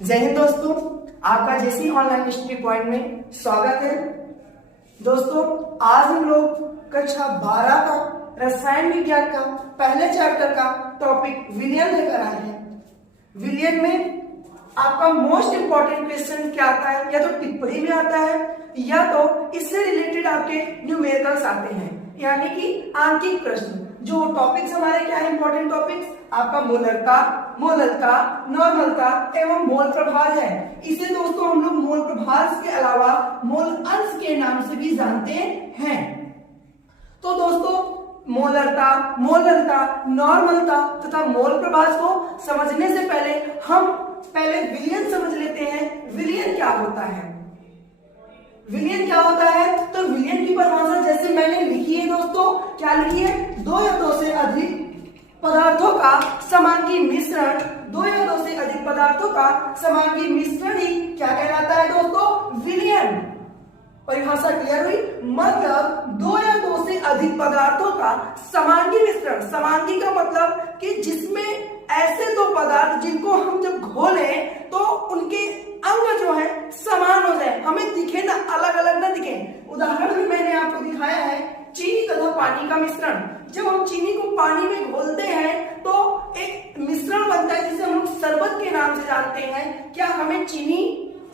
जय हिंद दोस्तों, आपका जेसी ऑनलाइन हिस्ट्री पॉइंट में स्वागत है। दोस्तों, आज हम लोग कक्षा 12 का रसायन विज्ञान का पहले चैप्टर का टॉपिक विलयन लेकर आए हैं। विलयन में आपका मोस्ट इंपॉर्टेंट क्वेश्चन क्या आता है, या तो टिप्पणी में आता है या तो इससे रिलेटेड आपके न्यूमेरिकल्स आते हैं, यानी कि आंकिक प्रश्न। जो टॉपिक्स हमारे क्या है इंपॉर्टेंट टॉपिक्स, आपका मोलरता, मोललता, नॉर्मलता एवं मोल प्रभाव है। इसे दोस्तों हम लोग मोल प्रभाव के अलावा मोल अंश के नाम से भी जानते हैं। तो दोस्तों, मोलरता, मोललता, नॉर्मलता तथा मोल प्रभाव को समझने से पहले हम विलयन समझ लेते हैं। विलयन क्या होता है? विलयन क्या होता है? तो विलयन की परिभाषा जैसे मैंने लिखी है दोस्तों, क्या लिखी है? दो या दो से अधिक पदार्थों का समांगी मिश्रण, दो या दो से अधिक पदार्थों का समांगी मिश्रण ही क्या कहलाता है दोस्तों? विलयन। परिभाषा क्लियर हुई? मतलब दो या दो से अधिक पदार्थों का समांगी मिश्रण। समांगी का मतलब कि जिसमें ऐसे दो पदार्थ जिनको हम जब घोलें तो उनके अंग जो है समान हो जाए, हमें दिखे ना, अलग अलग ना दिखे। उदाहरण में मैंने आपको दिखाया है चीनी तथा पानी का मिश्रण। जब हम चीनी को पानी में घोलते हैं तो एक मिश्रण बनता है जिसे हम लोग शरबत के नाम से जानते हैं। क्या हमें चीनी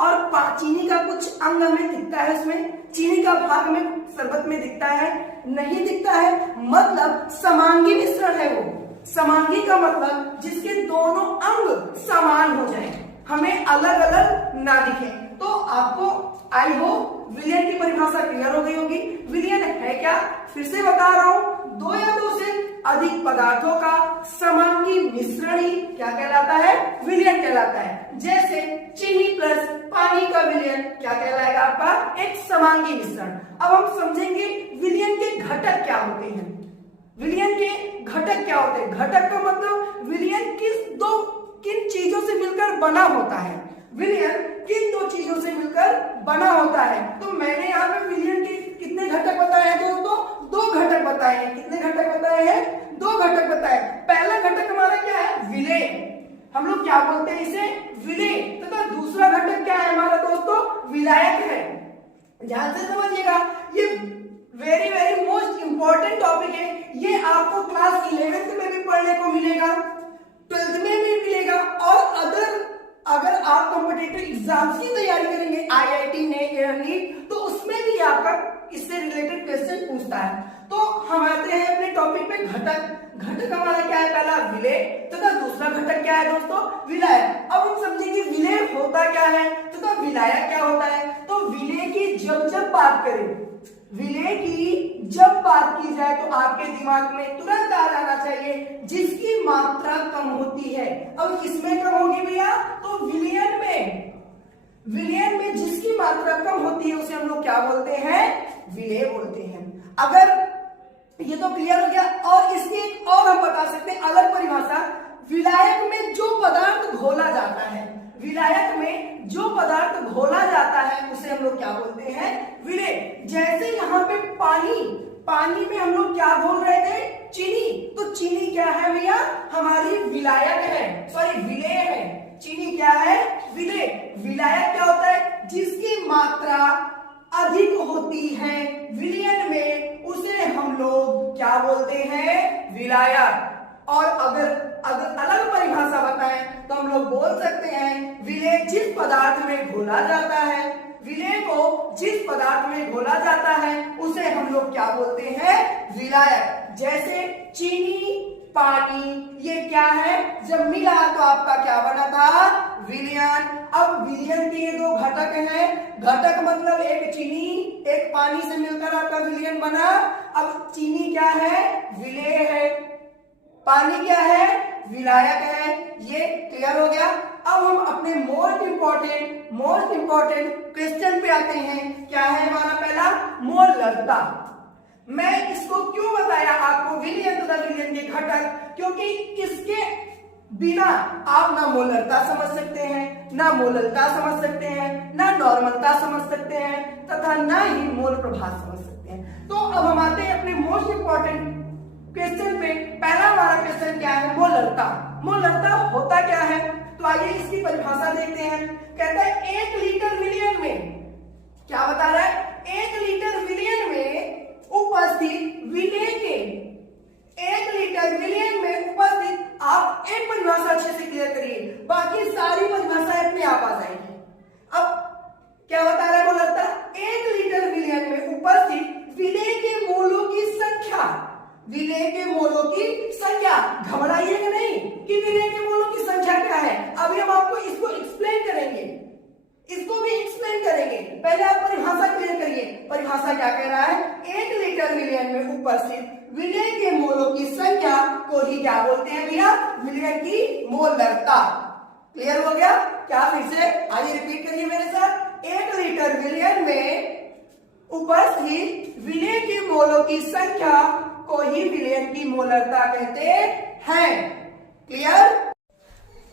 और चीनी का कुछ अंग हमें दिखता है? उसमें चीनी का भाग हमें शरबत में दिखता है? नहीं दिखता है। मतलब समांगी मिश्रण है वो। समांगी का मतलब जिसके दोनों अंग समान हो जाए, हमें अलग अलग ना दिखे। तो आपको आई होप विलयन की परिभाषा क्लियर हो गई होगी। विलयन है क्या? फिर से बता रहा हूं, दो या दो से अधिक पदार्थों का समांगी मिश्रण ही क्या कहलाता है? विलयन कहलाता है। जैसे चीनी प्लस पानी का विलयन क्या कहलाएगा? आपका एक समांगी मिश्रण। अब हम समझेंगे विलयन के घटक क्या होते हैं। विलयन के घटक क्या होते हैं? घटक का मतलब विलयन किन चीजों से मिलकर बना होता है। विलयन किन दो चीजों से मिलकर बना होता है। तो मैंने यहाँ पे विलयन के कितने घटक बताए हैं दोस्तों? दो घटक बताए हैं। कितने घटक बताए हैं? दो घटक बताए। पहला घटक हमारा क्या है? विलेय। हम लोग क्या बोलते हैं इसे? विलेय। तथा दूसरा घटक क्या है हमारा दोस्तों? विलायक है। ध्यान से समझिएगा, ये very very most important topic है। ये आपको क्लास 11th में भी पढ़ने को मिलेगा, 12th में भी मिलेगा, और अगर आप कॉम्पिटिटिव एग्जाम्स की तैयारी करेंगे, आईआईटी नीट, तो उसमें भी आपका इससे रिलेटेड क्वेश्चन पूछता है। तो हम आते हैं अपने टॉपिक पे घटक। घटक हमारा क्या है? पहला विलेय तथा दूसरा घटक क्या है दोस्तों? विलायक। अब हम समझेंगे विलेय होता क्या है तथा विलायक क्या होता है। तो विलेय की जब बात करें, विलेय की जब बात की जाए तो आपके दिमाग में तुरंत आ जाना चाहिए जिसकी मात्रा कम होती है। अब किसमें कम होगी भैया? तो विलयन में। विलयन में जिसकी मात्रा कम होती है उसे हम लोग क्या बोलते हैं? विलेय बोलते हैं। अगर ये तो क्लियर हो गया, और इसकी एक और हम बता सकते हैं अलग परिभाषा। विलायक में जो पदार्थ घोला जाता है, विलायक में जो पदार्थ घोला जाता है उसे हम लोग क्या बोलते हैं? विलेय। जैसे यहाँ पे पानी में हम लोग क्या घोल रहे थे? चीनी। तो चीनी क्या है भैया? हमारी विलायक है, सॉरी विलेय है। चीनी क्या है? विलेय। विलायक क्या होता है? जिसकी मात्रा अधिक होती है विलयन में उसे हम लोग क्या बोलते हैं? विलायक। और अगर अलग परिभाषा बताएं तो हम लोग बोल सकते हैं विलेय जिस पदार्थ में घोला जाता है, विलेय को जिस पदार्थ में घोला जाता है उसे हम लोग क्या बोलते हैं? विलायक। जैसे चीनी, पानी, ये क्या है? जब मिला तो आपका क्या बना था? विलयन। अब विलयन के ये दो घटक हैं। घटक मतलब एक चीनी एक पानी से मिलकर आपका विलयन बना। अब चीनी क्या है? विलेय है। पानी क्या है? विलायक है। ये क्लियर हो गया। अब हम अपने मोस्ट इंपॉर्टेंट क्वेश्चन पे आते हैं। क्या है हमारा पहला? मोलरता। मैं इसको क्यों बताया आपको विलयन तथा विलयन के घटक? क्योंकि इसके बिना आप ना मोलरता समझ सकते हैं, ना मोललता समझ सकते हैं, ना नॉर्मलता समझ सकते हैं, तथा ना ही मोल प्रभाव समझ सकते हैं। तो अब हम आते हैं अपने मोस्ट इंपॉर्टेंट क्वेश्चन पे। पहला हमारा क्वेश्चन क्या है? मोलरता। मोलरता होता क्या है? तो आइए इसकी परिभाषा देखते हैं। कहता है 1 लीटर विलयन में, क्या बता रहा है, 1 लीटर विलयन में उपस्थित विलेय के, 1 लीटर विलयन में उपस्थित, आप एक परिभाषा अच्छे से क्लियर करिए, बाकी सारी परिभाषाएं अपने आप आ जाएगी। अब क्या बता रहा है, वो लगता है 1 लीटर विलयन में उपस्थित विलेय के मोलों की संख्या, विलेय के मोलों की संख्या, घबराइएगा नहीं कि विलेय के मोलों की संख्या क्या है, अभी हम आपको इसको एक्सप्लेन करेंगे, इसको भी एक्सप्लेन करेंगे। पहले आप परिभाषा क्लियर करिए, परिभाषा क्या कह रहा है, 1 लीटर विलयन में उपस्थित विलेय के मोलों की संख्या को ही क्या बोलते हैं भैया, विलयन की मोलरता। क्लियर हो गया क्या, फिर से आइए रिपीट करिए मेरे साथ, 1 लीटर विलयन में उपस्थित विलेय के मोलों की संख्या को ही विलयन की मोलरता कहते हैं। क्लियर,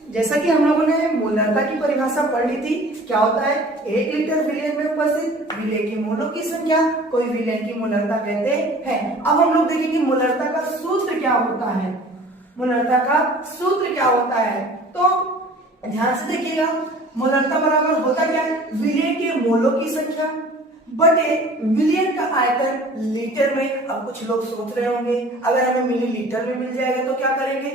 जैसा कि हम लोगों ने मोलरता की परिभाषा पढ़ ली थी, क्या होता है, 1 लीटर विलयन में उपस्थित विलेय के मोलों की संख्या को ही विलयन की मोलरता कहते हैं। अब हम लोग देखेंगे मोलरता का सूत्र क्या होता है, मोलरता का सूत्र क्या होता है, तो ध्यान से देखिएगा, मोलरता बराबर होता क्या है, विलेय के मोलों की संख्या बटे विलयन का आयतन लीटर में। अब कुछ लोग सोच रहे होंगे अगर हमें मिलीलीटर में मिल जाएगा तो क्या करेंगे,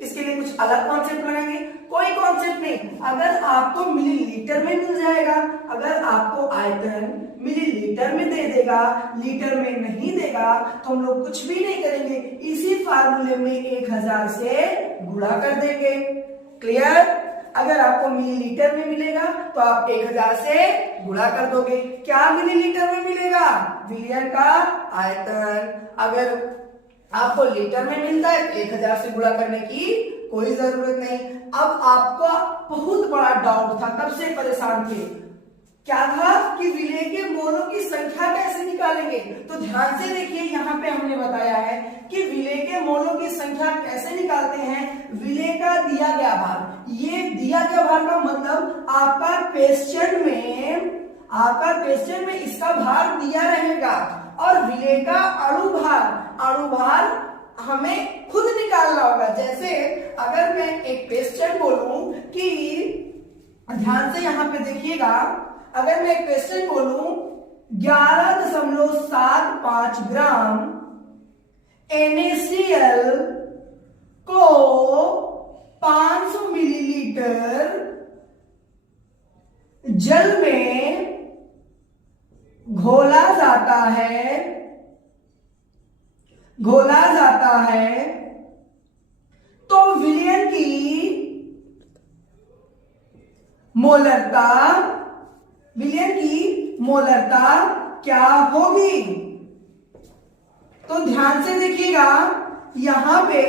इसके लिए कुछ अलग कॉन्सेप्ट बनाएंगे, कोई कॉन्सेप्ट नहीं, अगर आपको मिलीलीटर में मिल जाएगा, अगर आपको आयतन मिलीलीटर में दे देगा, लीटर में नहीं देगा, तो हम लोग कुछ भी नहीं करेंगे, इसी फार्मूले में 1000 से गुणा कर देंगे। क्लियर, अगर आपको मिलीलीटर में मिलेगा तो आप 1000 से गुणा कर दोगे, क्या मिलीलीटर में मिलेगा, विलयन का आयतन। अगर आपको लीटर में मिलता है तो 1000 से गुणा करने की कोई जरूरत नहीं। अब आपका बहुत बड़ा डाउट था, तब से परेशान थे, क्या था कि विलेय के मोलों की संख्या कैसे निकालेंगे, तो ध्यान से देखिए, यहाँ पे हमने बताया है कि विलेय के मोलों की संख्या कैसे निकालते हैं, विलेय का दिया गया भार, ये दिया गया भार का मतलब आपका क्वेश्चन में इसका भार दिया रहेगा, और विलेय का अणुभार हमें खुद निकालना होगा। जैसे अगर मैं एक क्वेश्चन बोलूं कि, ध्यान से यहाँ पे देखिएगा, अगर मैं एक क्वेश्चन बोलूं 11.75 ग्राम NaCl को 500 मिलीलीटर जल में घोला जाता है तो विलयन की मोलरता क्या होगी। तो ध्यान से देखिएगा, यहां पे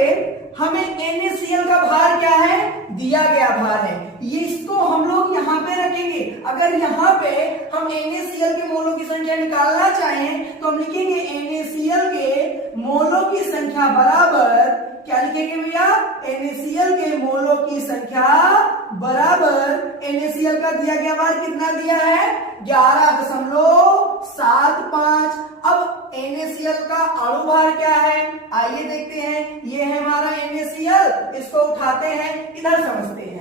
हमें NaCl का भार क्या है, दिया गया भार है, ये इसको हम लोग यहाँ पे रखेंगे। अगर यहाँ पे हम NaCl के मोलों की संख्या निकालना चाहें तो हम लिखेंगे NaCl के मोलों की संख्या बराबर, क्या लिखेंगे भैया, NaCl के मोलों की संख्या बराबर, NaCl का दिया गया भार कितना दिया है, 11.75। अब NaCl का अणुभार क्या है, आइए देखते हैं, ये है हमारा NaCl, इसको उठाते हैं, इधर समझते हैं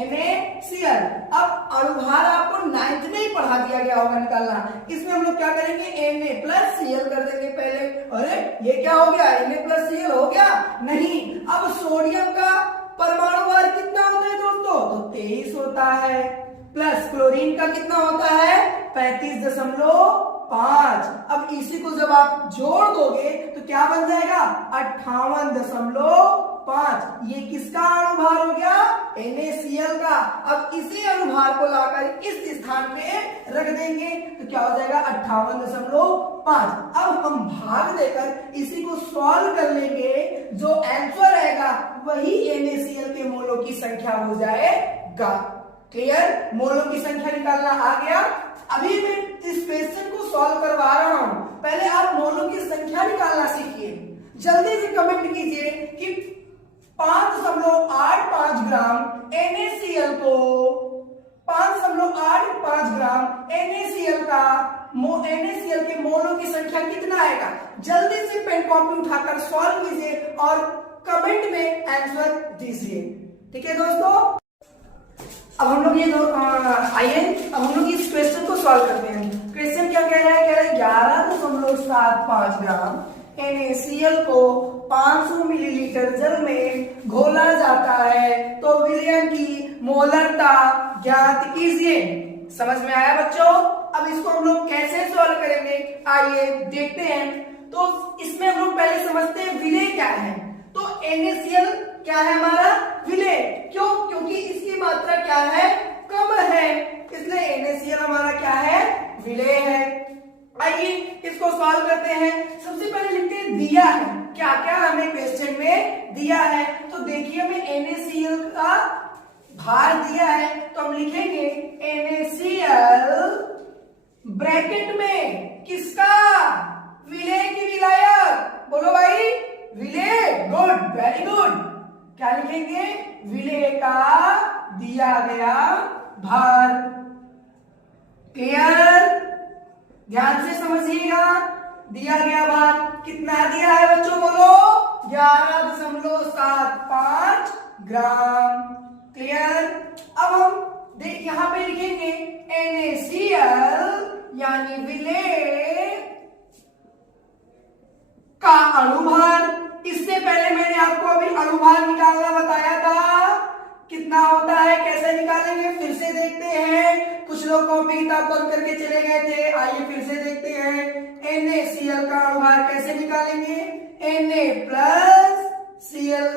NaCl। अब अणुभार आपको 9th में ही पढ़ा दिया गया होगा निकालना, इसमें हम लोग क्या करेंगे, Na+Cl कर देंगे पहले। अरे ये क्या हो गया, Na+Cl हो गया, नहीं। अब सोडियम का परमाणु भार कितना होता है दोस्तों, तो 23 होता है, प्लस क्लोरीन का कितना होता है, 35.5। अब इसी को जब आप जोड़ दोगे तो क्या बन जाएगा, 58.5। ये किसका अणुभार हो गया, NaCl का। अब इसी अणुभार को लाकर इस स्थान पे रख देंगे तो क्या हो जाएगा, 58.5। अब हम भाग देकर इसी को सॉल्व कर लेंगे, जो आंसर आएगा वही NaCl के मोलों की संख्या हो जाएगा। क्लियर, मोलों की संख्या निकालना आ गया। अभी मैं इस क्वेश्चन को सॉल्व करवा रहा हूं, पहले आप मोलों की संख्या निकालना सीखिए। जल्दी से कमेंट कीजिए कि 5.85 ग्राम NaCl को, 5.85 ग्राम NaCl के मोलों की संख्या कितना आएगा। जल्दी से पेन कॉपी उठाकर सॉल्व कीजिए और कमेंट में आंसर दीजिए। ठीक है दोस्तों, अब हम लोग ये दो आइए अब हम लोग इस क्वेश्चन को सॉल्व करते हैं। क्वेश्चन क्या कह रहा है? कह रहा है 11.75 ग्राम NaCl को 500 मिलीलीटर जल में घोला जाता है तो विलयन की मोलरता ज्ञात कीजिए। समझ में आया बच्चों? अब इसको हम लोग कैसे सॉल्व करेंगे आइए देखते हैं। तो इसमें हम लोग पहले समझते हैं विलय क्या है। तो NaCl क्या है हमारा? विलय। क्यों? क्योंकि इसकी मात्रा क्या है? कम है, इसलिए NaCl हमारा क्या है? विलय है। आइए इसको सॉल्व करते हैं। सबसे पहले लिखते हैं दिया है, क्या क्या हमें क्वेश्चन में दिया है। तो देखिए हमें NaCl का भार दिया है, तो हम लिखेंगे NaCl ब्रैकेट में किसका? विलय की विलायक। बोलो भाई, विलय। Good, very good. क्या लिखेंगे? विलय का दिया गया भार। क्लियर? ध्यान से समझिएगा। दिया गया भार कितना दिया है बच्चों? बोलो 11.75 ग्राम। क्लियर? अब हम देख यहां पे लिखेंगे NaCl यानी विलय का अणुभार। इससे पहले मैंने आपको अभी अणुभार निकालना बताया था, कितना होता है, कैसे निकालेंगे फिर से देखते हैं। कुछ लोग कॉपी किताब बंद करके चले गए थे, आइए फिर से देखते हैं। NaCl का अणुभार कैसे निकालेंगे? Na plus Cl।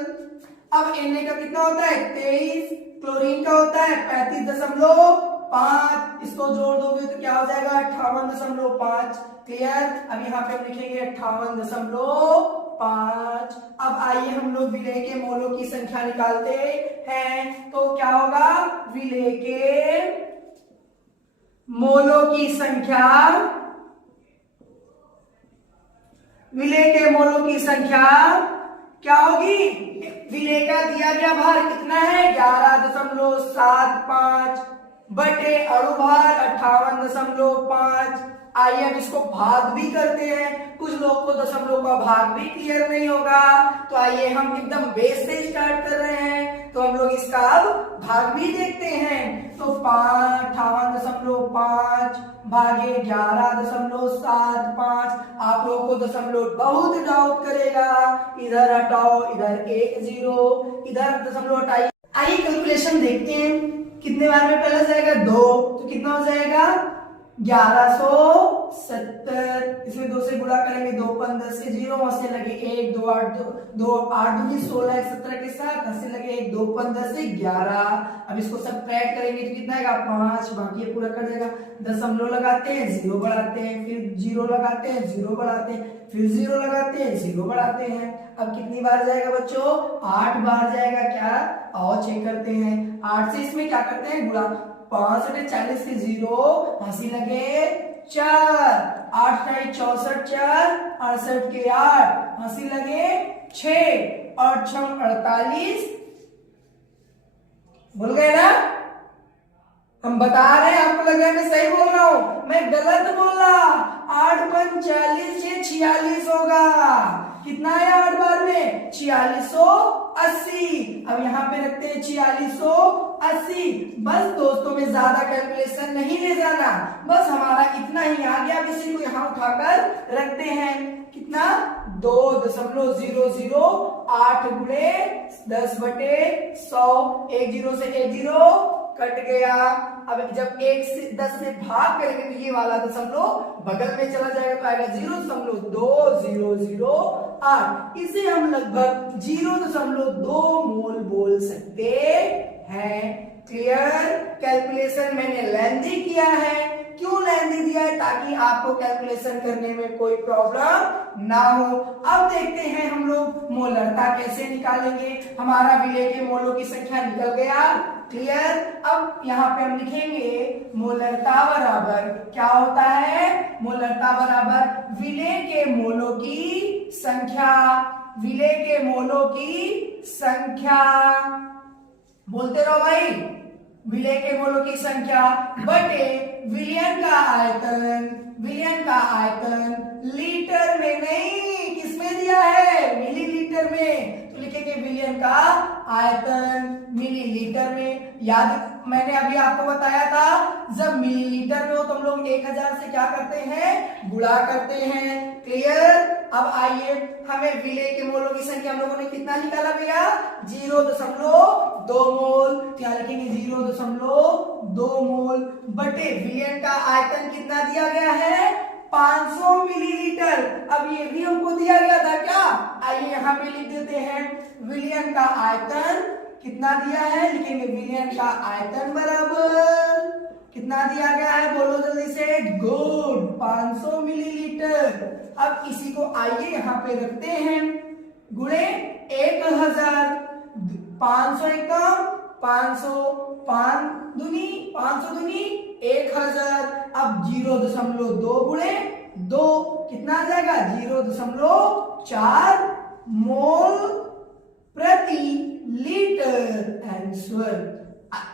अब Na का कितना होता है? 23। क्लोरीन का होता है 35.5। इसको जोड़ दोगे तो क्या हो जाएगा? 58.5। क्लियर? अब यहाँ पे हम लिखेंगे 58.5। अब आइए हम लोग विलय के मोलों की संख्या निकालते हैं। तो क्या होगा? विलय के मोलों की संख्या, विलय के मोलों की संख्या क्या होगी? विलय का दिया गया भार कितना है? 11.75 बटे अणुभार 58.5। आइए अब इसको भाग भी करते हैं। कुछ लोग को दशमलव का भाग भी क्लियर नहीं होगा, तो आइए हम एकदम बेस से स्टार्ट कर रहे हैं। तो हम लोग इसका अब भाग भी देखते हैं। तो 58.5 भागे 11.75। आप लोगों को दशमलव बहुत डाउट करेगा। इधर हटाओ, इधर 1 0, इधर दशमलव हटाइए। आइए कैलकुलेशन देखते हैं। कितने बार में प्लस जाएगा? 2, तो कितना हो जाएगा? 1170। इसमें 2 से गुणा करेंगे, 2 15 से 0, वहां से लगे 1 2 8 2 8 2 16 17 के साथ 10 से लगे 1 2 15 से 11। अब इसको सबट्रैक्ट करेंगे तो कितना आएगा? 5। बाकी ये पूरा कर देगा। दशमलव लगाते हैं, 0 बढ़ाते हैं, फिर 0 लगाते हैं, 0 बढ़ाते हैं, फिर 0 लगाते हैं, 0 बढ़ाते हैं। अब कितनी बार जाएगा बच्चों? 8 बार जाएगा। क्या? आओ चेक करते हैं। 8 से इसमें क्या करते हैं? गुणा। 5 से 40 से 0, हंसी लगे 4, 8 64 4, 68 के 8, हंसी लगे 6 और 6 48। भूल गए ना? हम बता रहे हैं, आपको लग रहा है मैं सही बोल रहा हूं, मैं गलत बोल रहा। 8 × 40 ये 46 होगा। कितना है 8 बार में? 4680। अब यहाँ पे रखते हैं 4680। बस दोस्तों में ज्यादा कैलकुलेशन नहीं ले जाना, बस हमारा इतना ही आ गया। अब इसी को यहाँ उठाकर रखते हैं। कितना? 2.008 गुणे 10 बटे 100। 1 0 से 1 0 कट गया। अब जब 1 से 10 से भाग करेंगे तो ये वाला दशमलव बगल में चला जाएगा, तो आएगा 0.2008। इसे हम लगभग 0.2 मोल बोल सकते हैं। क्लियर? कैलकुलेशन मैंने लेंथी किया है। क्यों लेंथी दिया है? ताकि आपको कैलकुलेशन करने में कोई प्रॉब्लम ना हो। अब देखते हैं हम लोग मोलरता कैसे निकालेंगे। हमारा विलय के मोलों की संख्या निकल गया। क्लियर? अब यहाँ पे हम लिखेंगे मोलरता बराबर क्या होता है? मोलरता बराबर विलय के मोलों की संख्या। विलय के मोलों की संख्या बोलते रहो भाई। विलय के मोलों की संख्या बटे विलयन का आयतन। विलयन का आयतन लीटर में नहीं, किसमें दिया है? मिलीलीटर में। तो लिखेंगे विलयन का आयतन मिलीलीटर में। याद मैंने अभी आपको बताया था, जब मिलीलीटर में हो तो हम लोग 1000 से क्या करते हैं, गुणा करते हैं। क्लियर। अब आइए, हमें विलय के मोलों की संख्या हम लोगों ने कितना निकाला भैया, 0.2 मोल। क्या लिखेंगे, 0.2 मोल बटे विलयन का आयतन कितना दिया गया है, 500 मिलीलीटर। अब ये भी हमको दिया गया था क्या, आइए यहाँ पे लिख देते हैं, विलयन का आयतन कितना दिया है, लिखेंगे विलयन का आयतन बराबर कितना दिया गया है, बोलो जल्दी से, गुड, 500 मिलीलीटर। अब इसी को आइए यहाँ पे रखते हैं, गुणे 1000, 500 एकम 500, 500 दूनी 1000। अब 0.2 गुणे 2 कितना आ जाएगा, 0.4 मोल प्रति लीटर आंसर।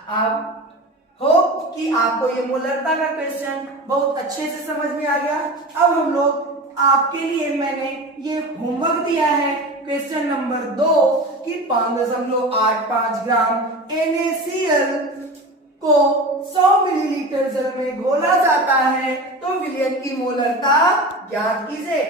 अब होप कि आपको ये मोलरता का क्वेश्चन बहुत अच्छे से समझ में आ गया। अब हम लोग आपके लिए मैंने ये होमवर्क दिया है, क्वेश्चन नंबर 2 कि 5.85 ग्राम NaCl को 100 मिलीलीटर जल में घोला जाता है तो विलयन की मोलरता ज्ञात कीजिए।